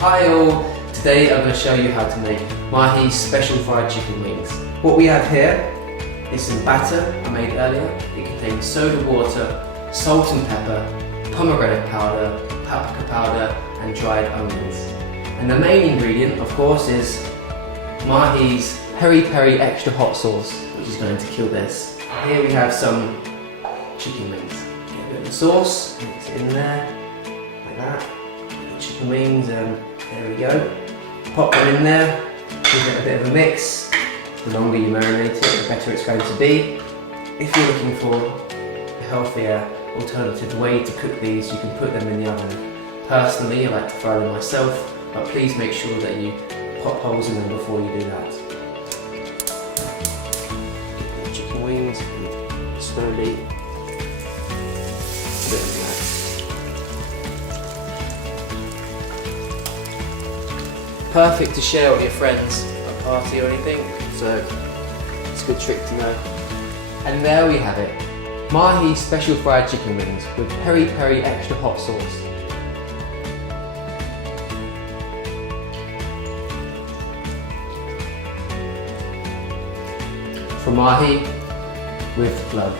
Hi all, today I'm going to show you how to make Mahi's special fried chicken wings. What we have here is some batter I made earlier. It contains soda water, salt and pepper, pomegranate powder, paprika powder and dried onions. And the main ingredient of course is Mahi's Peri extra hot sauce, which is going to kill this. Here we have some chicken wings. Get a bit of the sauce, mix it in there, like that. Chicken wings, and there we go. Pop them in there, give it a bit of a mix. The longer you marinate it, the better it's going to be. If you're looking for a healthier alternative way to cook these, you can put them in the oven. Personally, I like to fry them myself, but please make sure that you pop holes in them before you do that. Chicken wings, and slowly put it in there. Perfect to share with your friends at a party or anything, so it's a good trick to know. And there we have it, Mahi special fried chicken wings with Peri extra hot sauce. From Mahi with love.